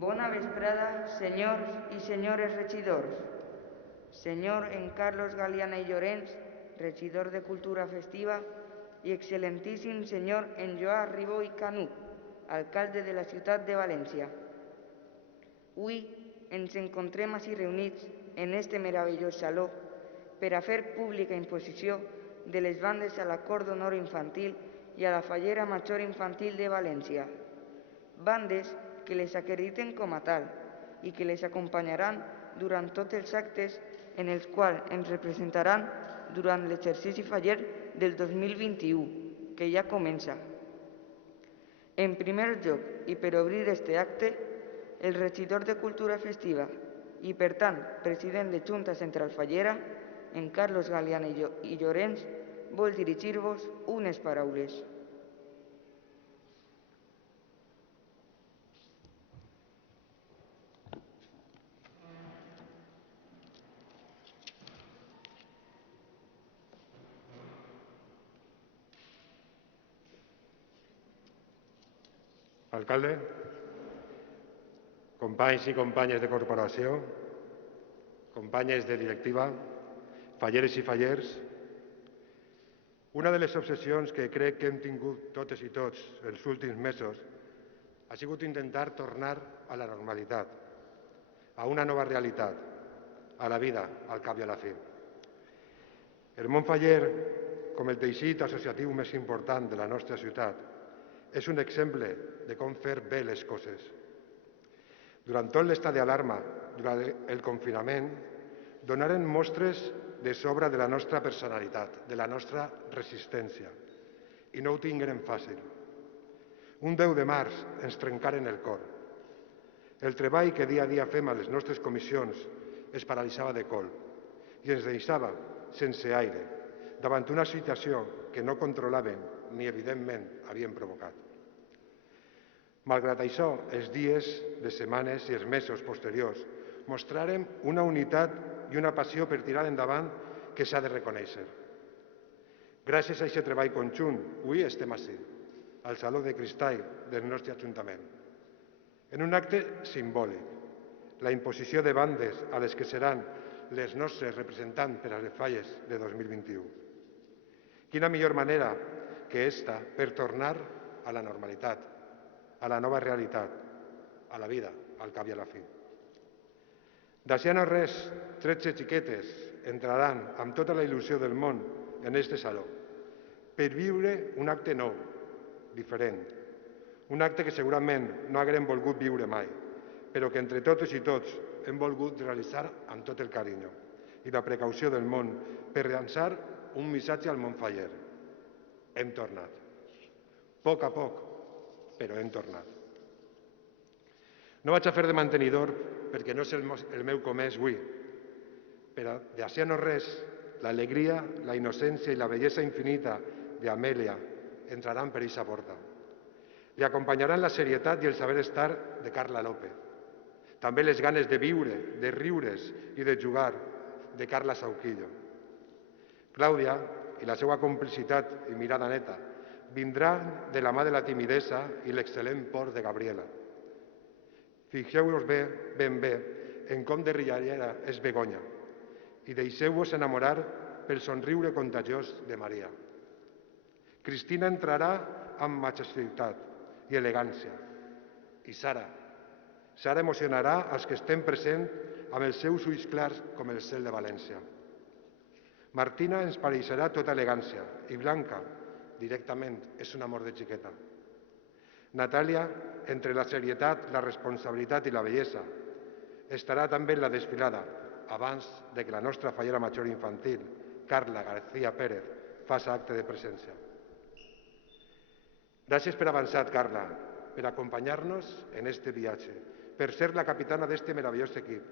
Bona vesprada, senyors i senyores regidors. Senyor en Carlos Galiana i Llorenç, regidor de Cultura Festiva, i excel·lentíssim senyor en Joan Ribó i Canut, alcalde de la ciutat de València. Avui ens encontrem així reunits en este meravellós saló per a fer pública imposició de les bandes a l'acord d'honor infantil i a la Fallera Major Infantil de València. Bandes que les acrediten com a tal i que les acompanyaran durant tots els actes en els quals ens representaran durant l'exercici faller del 2021, que ja comença. En primer lloc, i per obrir este acte, el regidor de Cultura Festiva i, per tant, president de Junta Central Fallera, en Carlos Galiana i Llorenç, vol dirigir-vos unes paraules. Alcalde, companys i companyes de corporació, companyes de directiva, falleres i fallers, una de les obsessions que crec que hem tingut totes i tots els últims mesos ha sigut intentar tornar a la normalitat, a una nova realitat, a la vida, al cap i a la fi. El món faller, com el teixit associatiu més important de la nostra ciutat, és un exemple de com fer bé les coses. Durant tot l'estat d'alarma, durant el confinament, donaren mostres de sobre de la nostra personalitat, de la nostra resistència, i no ho tingueren fàcil. Un 10 de març ens trencaren el cor. El treball que dia a dia fem a les nostres comissions es paralitzava de colp i ens deixava sense aire davant una situació que no controlàvem ni, evidentment, havien provocat. Malgrat això, els dies, les setmanes i els mesos posteriors mostrarem una unitat i una passió per tirar endavant que s'ha de reconèixer. Gràcies a aquest treball conjunt, avui estem ací, al Saló de Cristall del nostre Ajuntament, en un acte simbòlic, la imposició de bandes a les que seran les nostres representants per a les falles de 2021. Quina millor manera que esta per tornar a la normalitat, a la nova realitat, a la vida, al cap i a la fi. D'ací a no res, 13 xiquetes entraran amb tota la il·lusió del món en este saló per viure un acte nou, diferent, un acte que segurament no haguem volgut viure mai, però que entre totes i tots hem volgut realitzar amb tot el carinyo i la precaució del món per llançar un missatge al món faller. Hem tornat. A poc, però hem tornat. No vaig a fer de mantenidor perquè no és el meu comès avui, però d'ací a no res, l'alegria, la innocència i la bellesa infinita d'Amèlia entraran per aquesta porta. Li acompanyaran la serietat i el saber estar de Carla López. També les ganes de viure, de riure's i de jugar de Carla Sauquillo. Clàudia i la seva complicitat i mirada neta vindran de la mà de la timidesa i l'excel·lent por de Gabriela. Fixeu-vos ben bé en com de riallera és Begoña i deixeu-vos enamorar pel somriure contagiós de Maria. Cristina entrarà amb majestuositat i elegància. I Sara emocionarà els que estem presents amb els seus ulls clars com el cel de València. Martina ens pareixerà tota elegància i Blanca, directament, és un amor de xiqueta. Natàlia, entre la serietat, la responsabilitat i la bellesa, estarà també en la desfilada abans de que la nostra fallera major infantil, Carla García Pérez, faci acte de presència. Gràcies per avançat, Carla, per acompanyar-nos en este viatge, per ser la capitana d'este meravellós equip,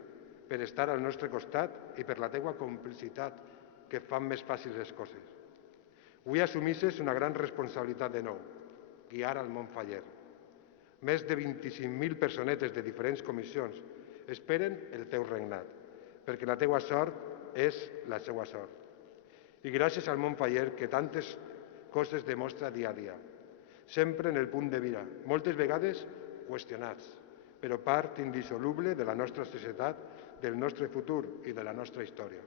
per estar al nostre costat i per la teua complicitat que fan més fàcils les coses. Avui assumixes una gran responsabilitat de nou, guiar el món faller. Més de 25.000 personetes de diferents comissions esperen el teu regnat, perquè la teua sort és la seva sort. I gràcies al món faller que tantes coses demostra dia a dia, sempre en el punt de mira, moltes vegades qüestionats, però part indissoluble de la nostra societat, del nostre futur i de la nostra història.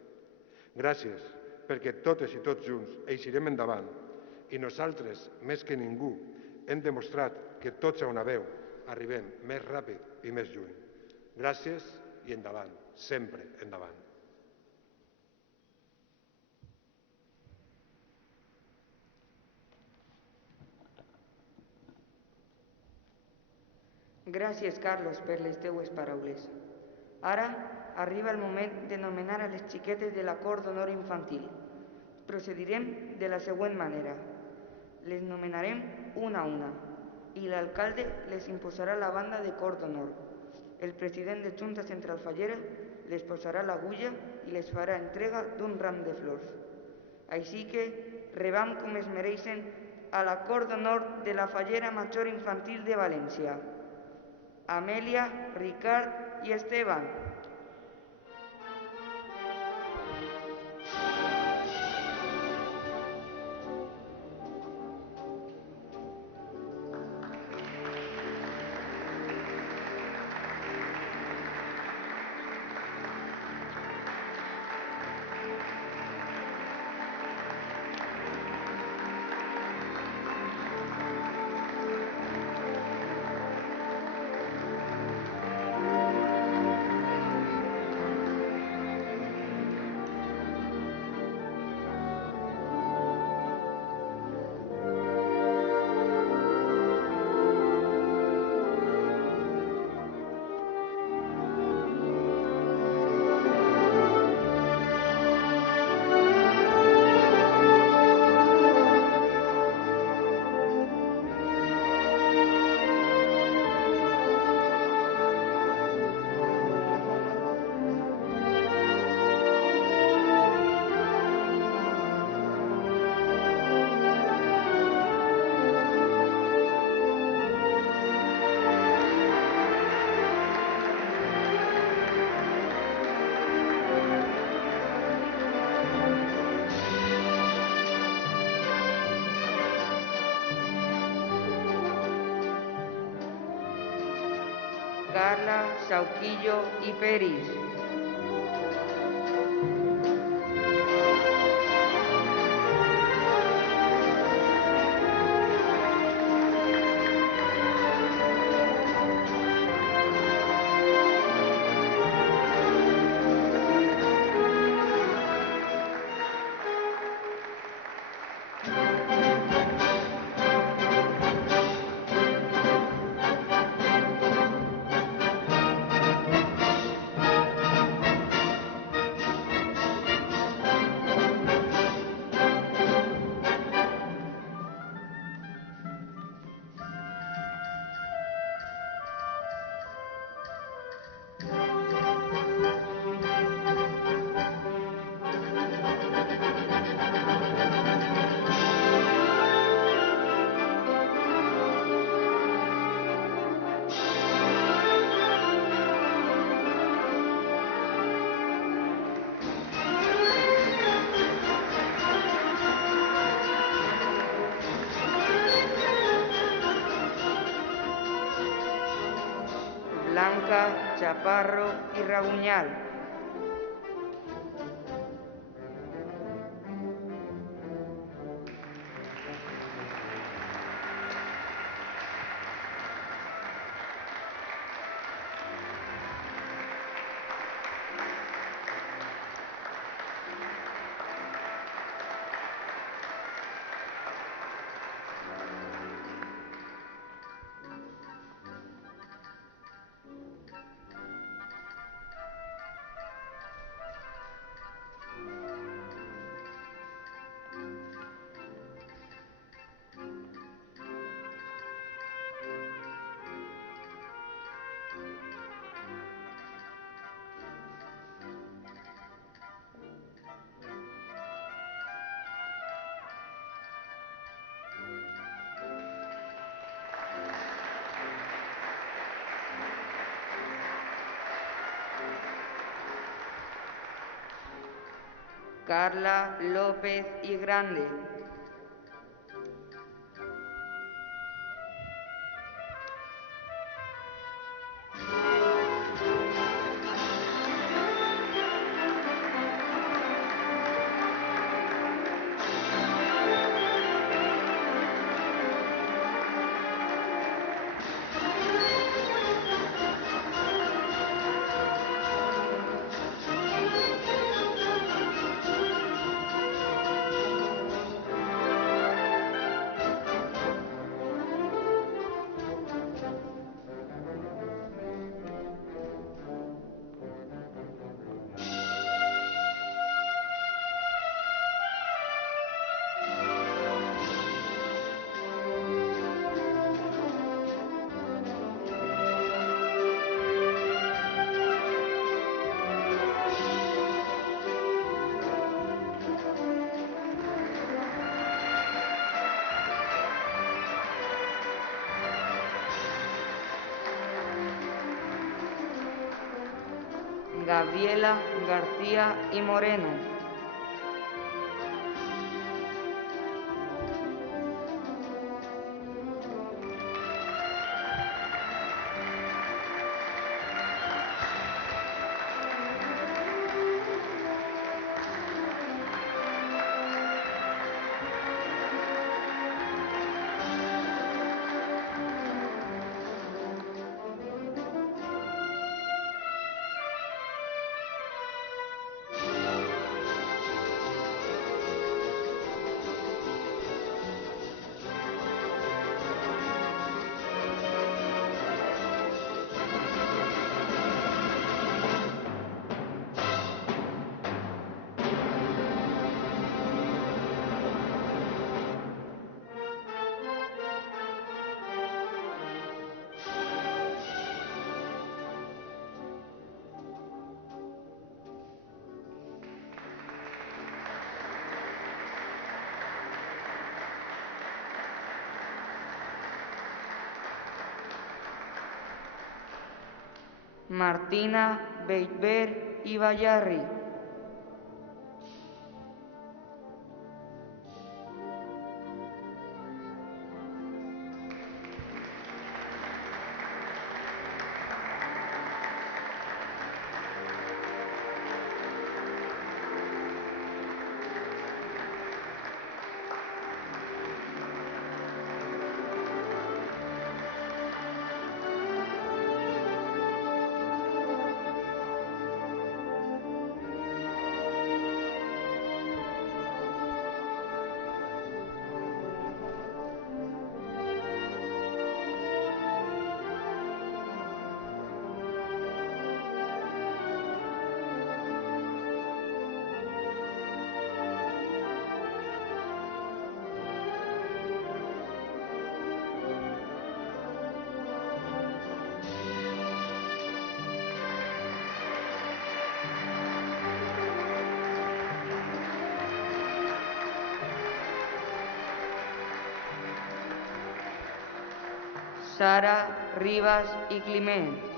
Gràcies, perquè totes i tots junts eixirem endavant i nosaltres, més que ningú, hem demostrat que tots a una veu arribem més ràpid i més lluny. Gràcies i endavant, sempre endavant. Gràcies, Carlos, per les teues paraules. Ara arriba el moment de nomenar a les xiquetes de la Cor d'Honor Infantil. Procedirem de la següent manera. Les nomenarem una a una i l'alcalde les imposarà la banda de Cor d'Honor. El president de Junta Central Fallera les posarà l'agulla i les farà entrega d'un ram de flors. Així que rebam com es mereixen a la Cor d'Honor de la Fallera Major Infantil de València. Amèlia, Ricard i Esteban. Carla, Sauquillo y Peris. Blanca, Chaparro y Raguñal. Carla, López y Grande. Gabriela García y Moreno. Martina Beitber Ibayarri. Sara Rivas y Climent.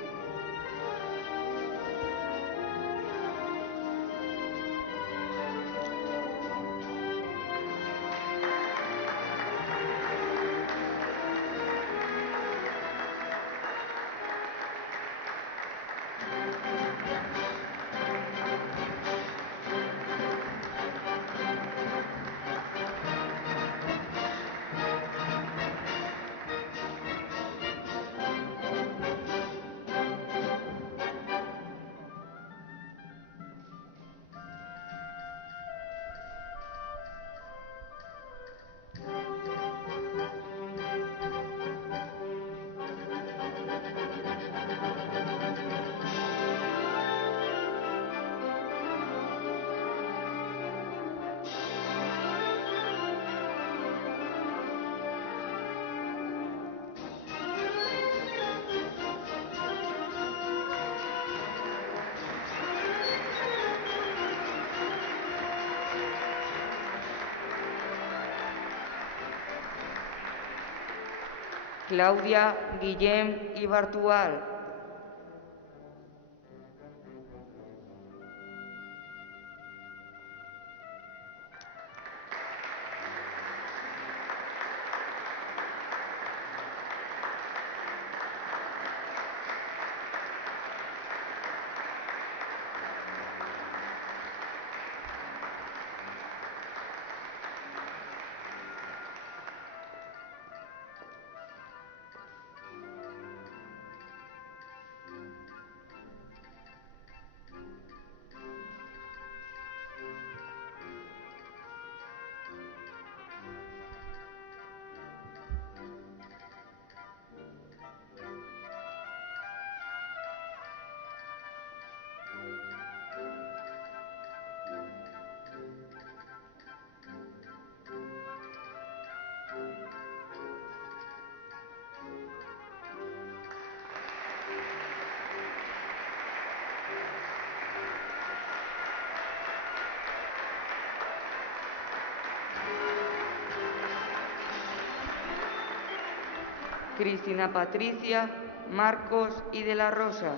Claudia Guillem y Bartual. Cristina Patricia, Marcos y de la Rosa.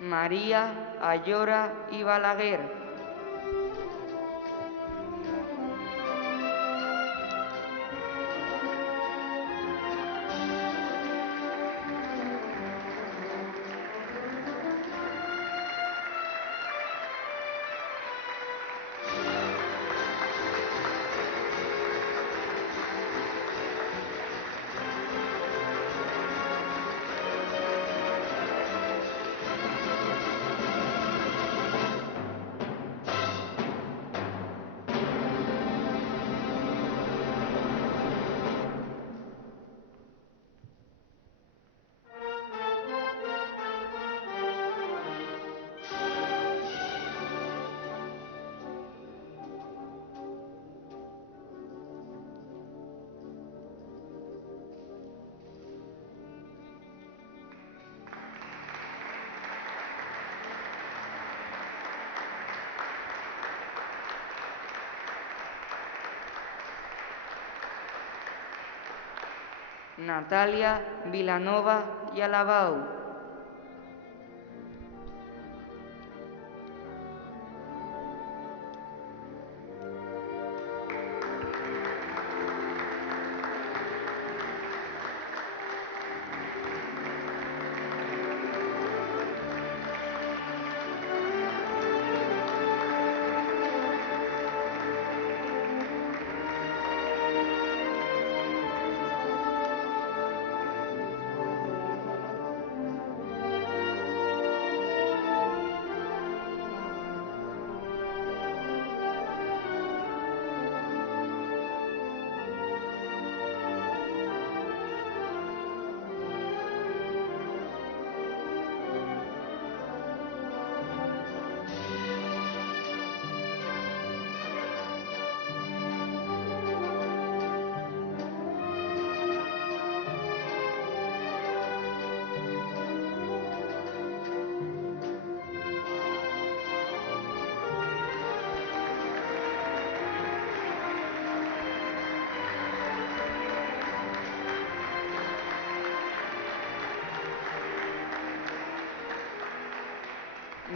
María Ayora y Balaguer. Natalia Vilanova y Alabau.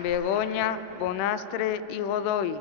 Begoña Bonastre y Godoy.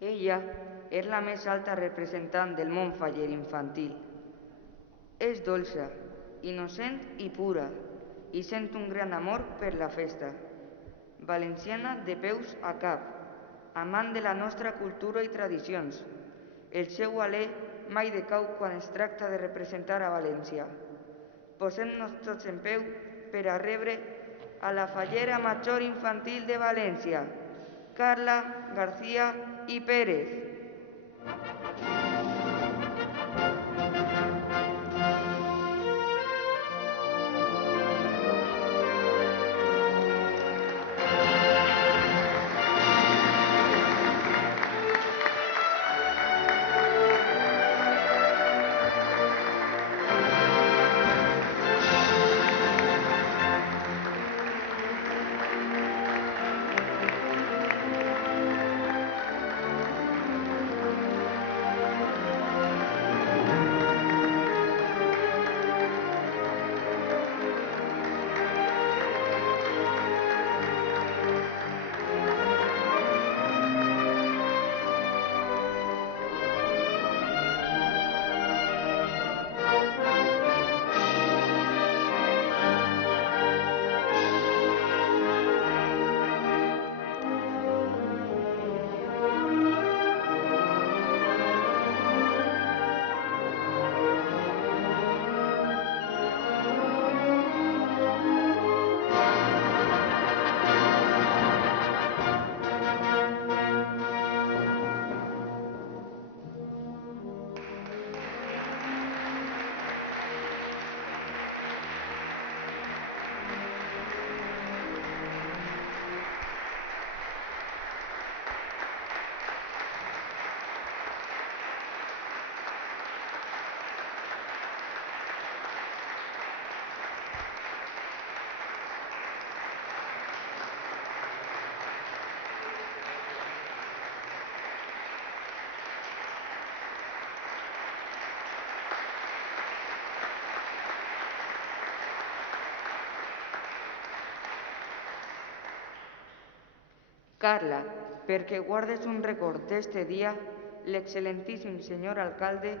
Ella és la més alta representant del Montfaller infantil. És dolça, innocent i pura, i sent un gran amor per la festa. Valenciana de peus a cap, amant de la nostra cultura i tradicions. El seu alè mai decau quan es tracta de representar a València. Posem-nos tots en peu per a rebre a la Fallera Major Infantil de València, Carla García y Pérez. Carla, perquè guardes un record d'este dia, l'excel·lentíssim senyor alcalde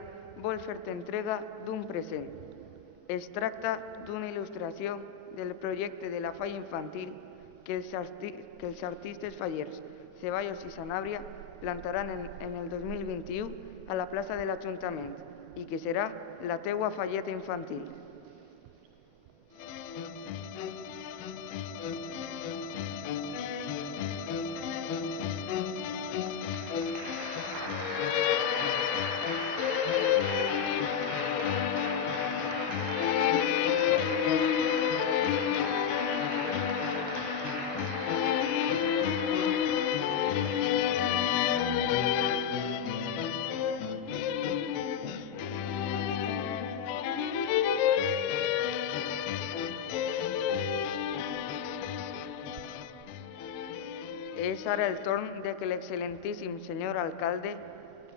vol fer-te entrega d'un present. Es tracta d'una il·lustració del projecte de la falla infantil que els artistes fallers Ceballos i Sanabria plantaran en el 2021 a la plaça de l'Ajuntament i que serà la teua falleta infantil. És ara el torn de que l'excel·lentíssim senyor alcalde,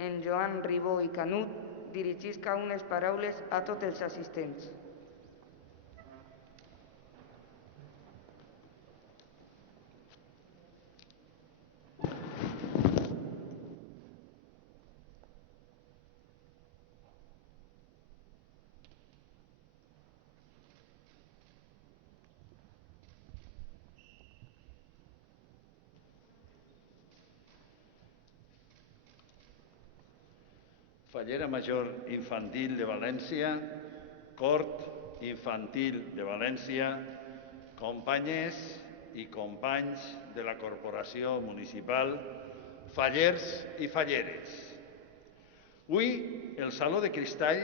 en Joan Ribó i Canut, dirigisca unes paraules a tots els assistents. Fallera Major Infantil de València, Cort Infantil de València, companyes i companys de la Corporació Municipal, fallers i falleres. Avui, el Saló de Cristall,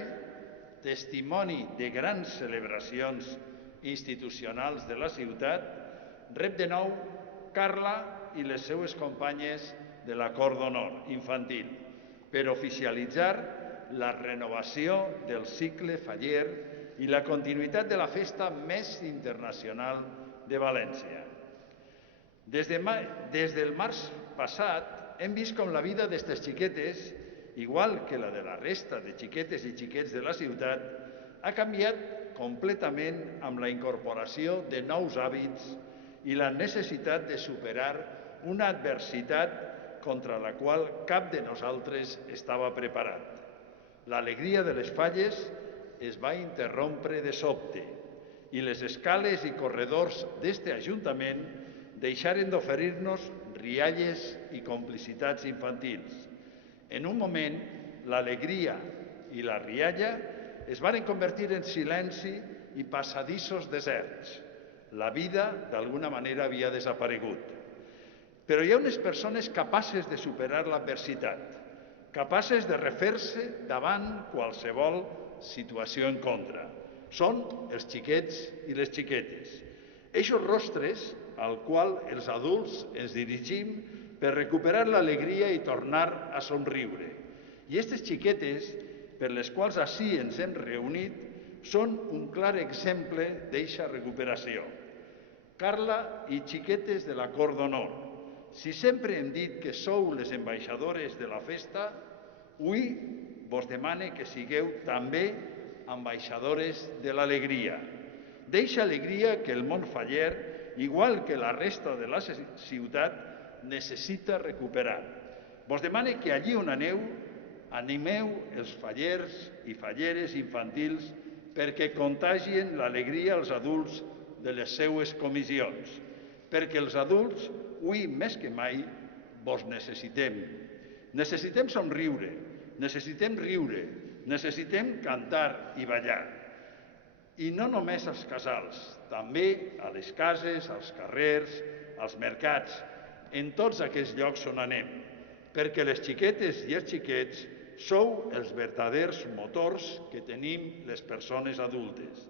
testimoni de grans celebracions institucionals de la ciutat, rep de nou Carla i les seues companyes de la Cort d'Honor Infantil per oficialitzar la renovació del cicle faller i la continuïtat de la festa més internacional de València. Des del març passat hem vist com la vida d'aquestes xiquetes, igual que la de la resta de xiquetes i xiquets de la ciutat, ha canviat completament amb la incorporació de nous hàbits i la necessitat de superar una adversitat contra la qual cap de nosaltres estava preparat. L'alegria de les falles es va interrompre de sobte i les escales i corredors d'este Ajuntament deixaren d'oferir-nos rialles i complicitats infantils. En un moment, l'alegria i la rialla es varen convertir en silenci i passadissos deserts. La vida, d'alguna manera, havia desaparegut. Però hi ha unes persones capaces de superar l'adversitat, capaces de refer-se davant qualsevol situació en contra. Són els xiquets i les xiquetes. Eixos rostres al qual els adults ens dirigim per recuperar l'alegria i tornar a somriure. I aquestes xiquetes, per les quals ací ens hem reunit, són un clar exemple d'eixa recuperació. Carla i xiquetes de la Cort d'Honor, si sempre hem dit que sou les ambaixadores de la festa, avui vos demane que sigueu també ambaixadores de l'alegria. D'eixa alegria que el món faller, igual que la resta de la ciutat, necessita recuperar. Vos demane que allí on aneu, animeu els fallers i falleres infantils perquè contagien l'alegria als adults de les seues comissions, perquè els adults, avui més que mai, vos necessitem. Necessitem somriure, necessitem riure, necessitem cantar i ballar. I no només als casals, també a les cases, als carrers, als mercats, en tots aquests llocs on anem, perquè les xiquetes i els xiquets sou els verdaders motors que tenim les persones adultes.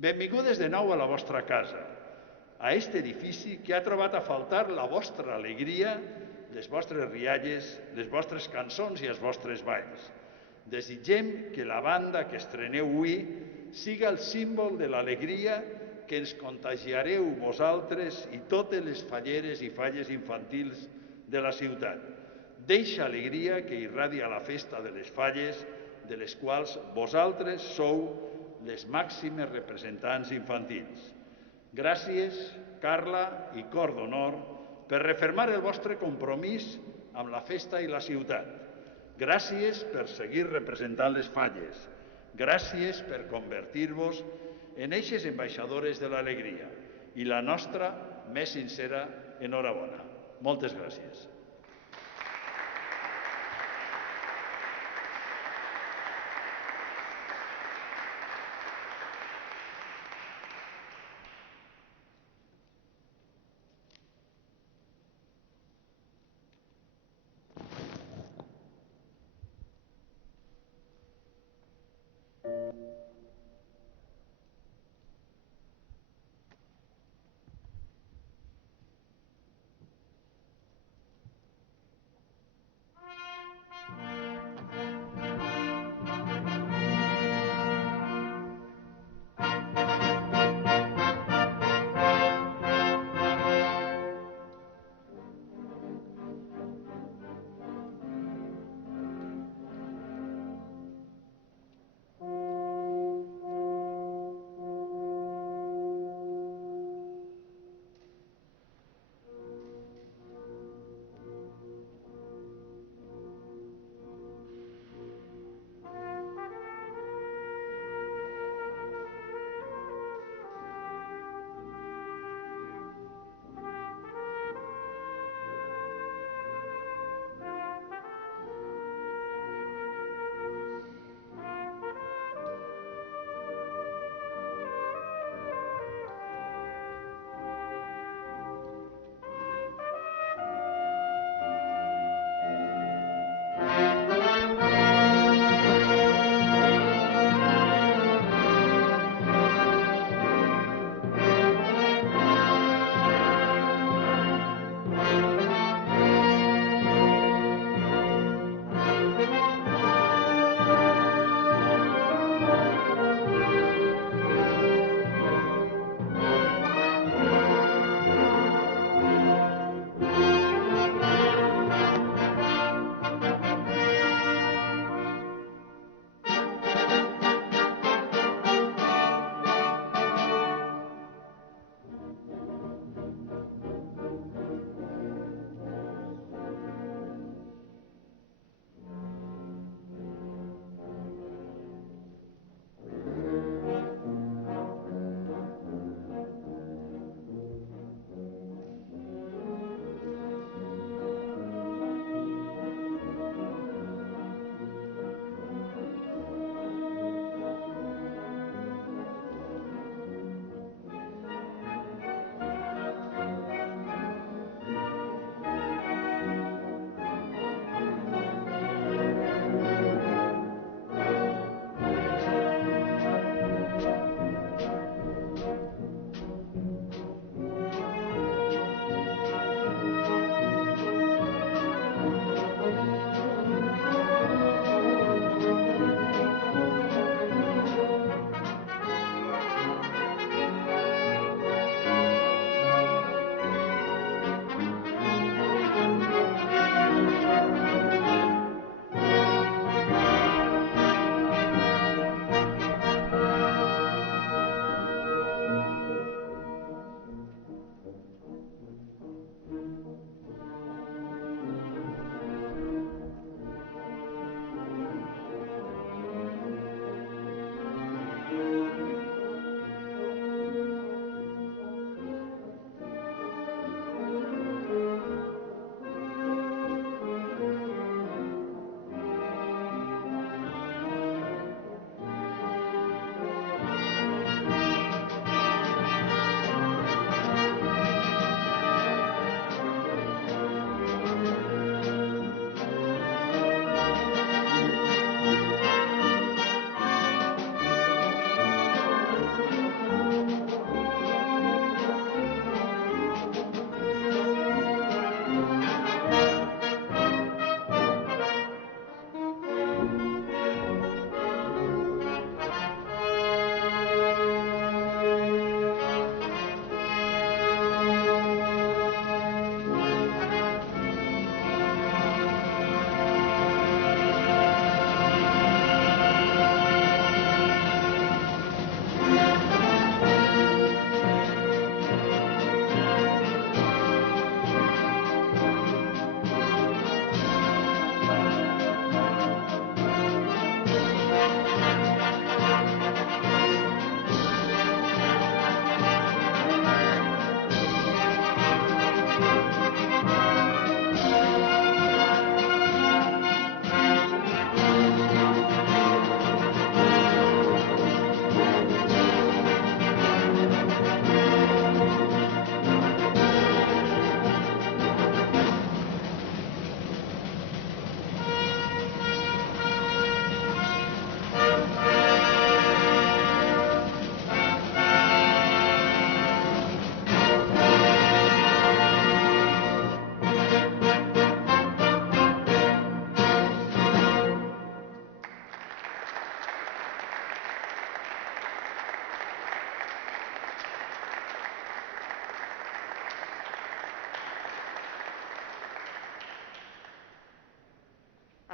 Benvingudes de nou a la vostra casa, a aquest edifici que ha trobat a faltar la vostra alegria, les vostres rialles, les vostres cançons i els vostres balls. Desitgem que la banda que estreneu avui siga el símbol de l'alegria que ens contagiareu vosaltres i totes les falleres i falles infantils de la ciutat. D'eixa alegria que irradia la festa de les falles, de les quals vosaltres sou les màximes representants infantils. Gràcies, Carla i Cort d'Honor, per refermar el vostre compromís amb la festa i la ciutat. Gràcies per seguir representant les Falles. Gràcies per convertir-vos en eixes ambaixadores de l'alegria i la nostra més sincera enhorabona. Moltes gràcies.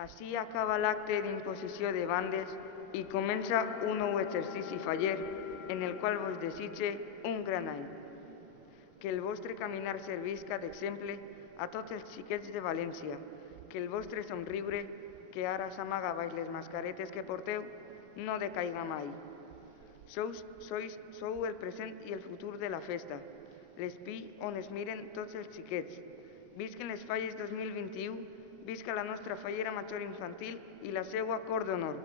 Així acaba l'acte d'imposició de bandes i comença un nou exercici faller en el qual vos desitge un gran any. Que el vostre caminar servisca d'exemple a tots els xiquets de València, que el vostre somriure, que ara s'amaga baix les mascaretes que porteu, no decaiga mai. Sou el present i el futur de la festa, l'espill on es miren tots els xiquets. Visquen les falles 2021, visca la nostra fallera major infantil i la seua cor d'honor.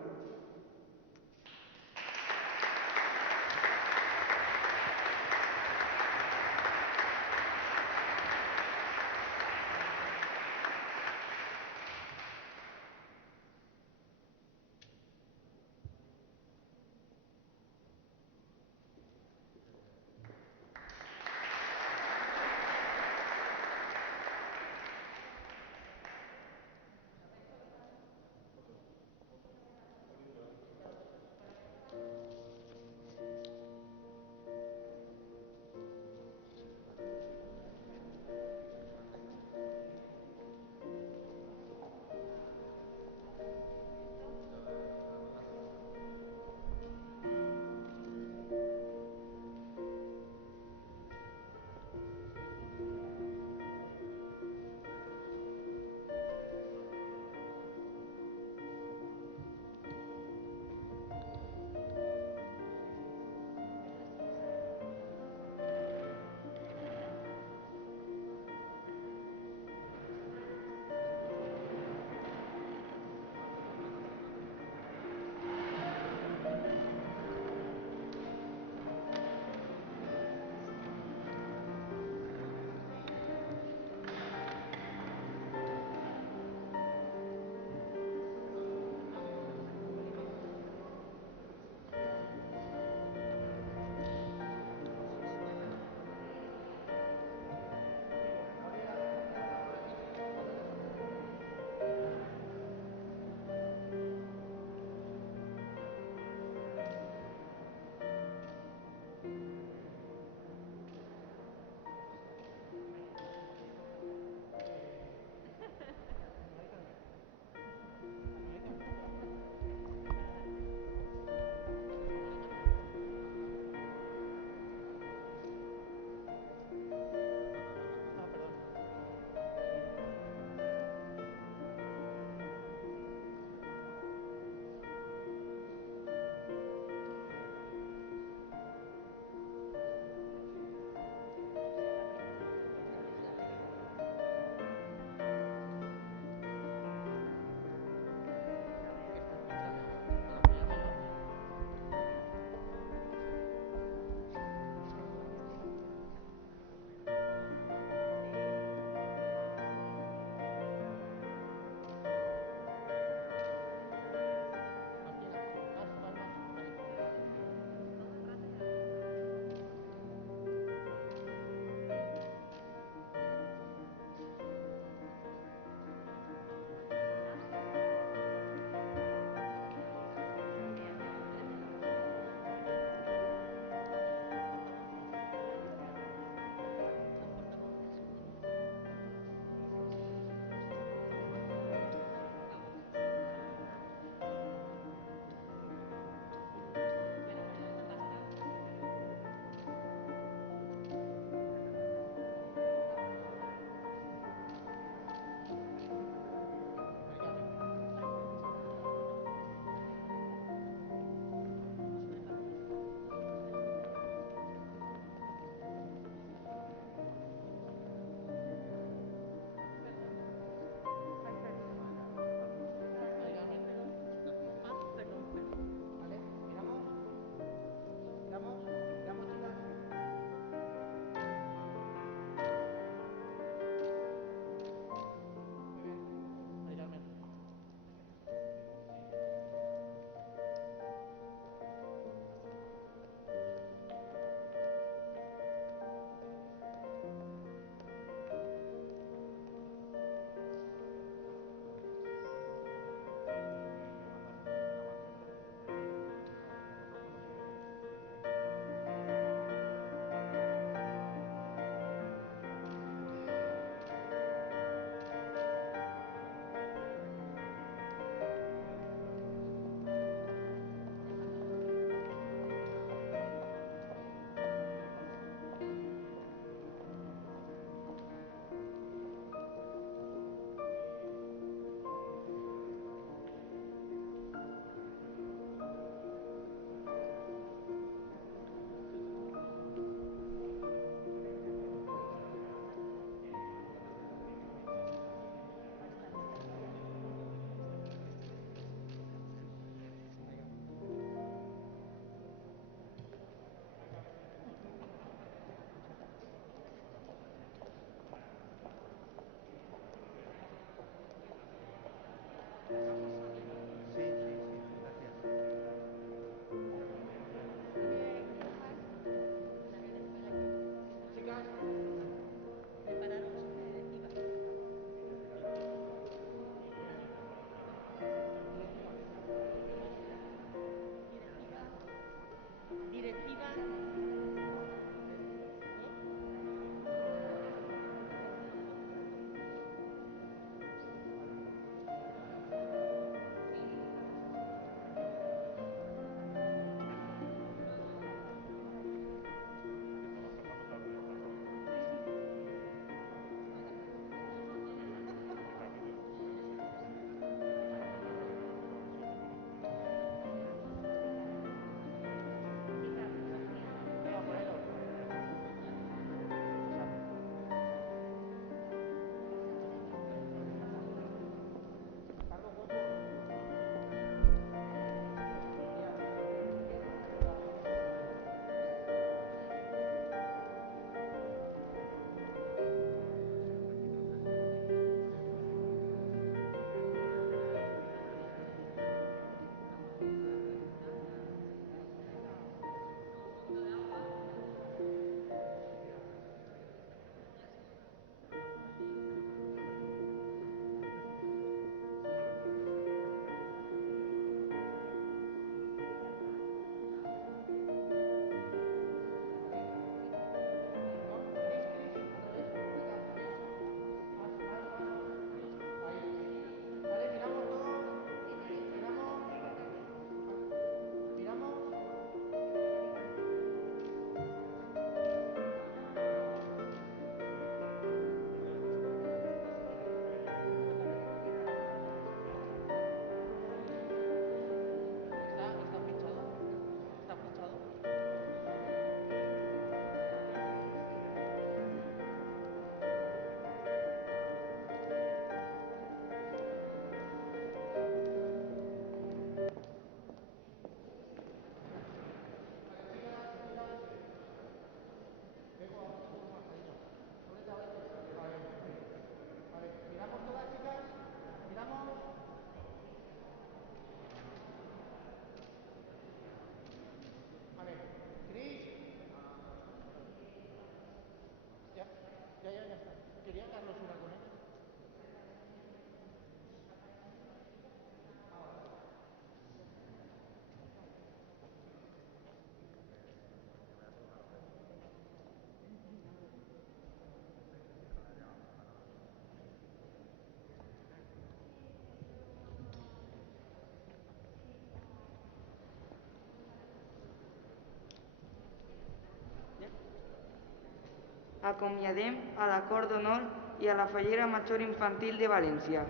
Acomiadem a la Cor d'Honor i a la Fallera Major Infantil de València.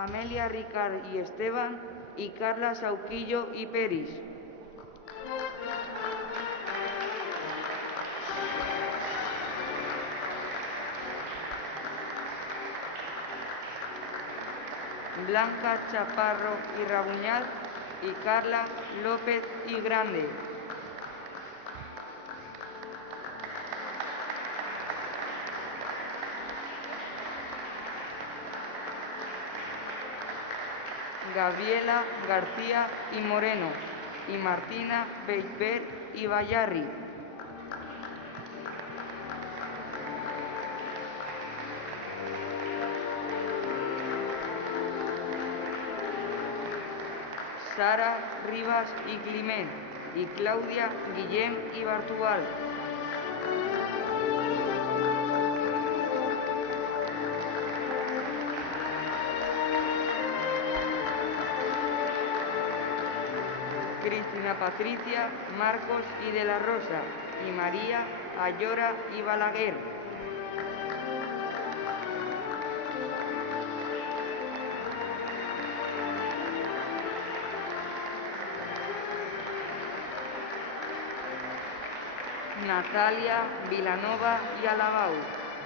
Amelia Ricard i Esteban i Carla Sauquillo i Peris. Blanca Chaparro y Rabuñal y Carla López y Grande. Gabriela García y Moreno y Martina Beitber y Bayarri. Sara Rivas y Climent y Claudia Guillén y Bartual. Cristina Patricia, Marcos y de la Rosa y María Ayora y Balaguer. Natalia Vilanova y Alabau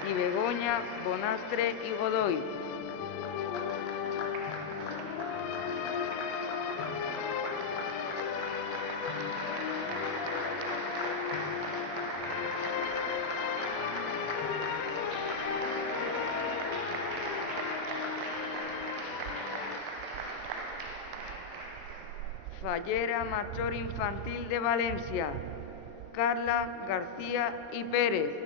y Begoña Bonastre y Godoy. Fallera Major Infantil de Valencia, Carla García y Pérez.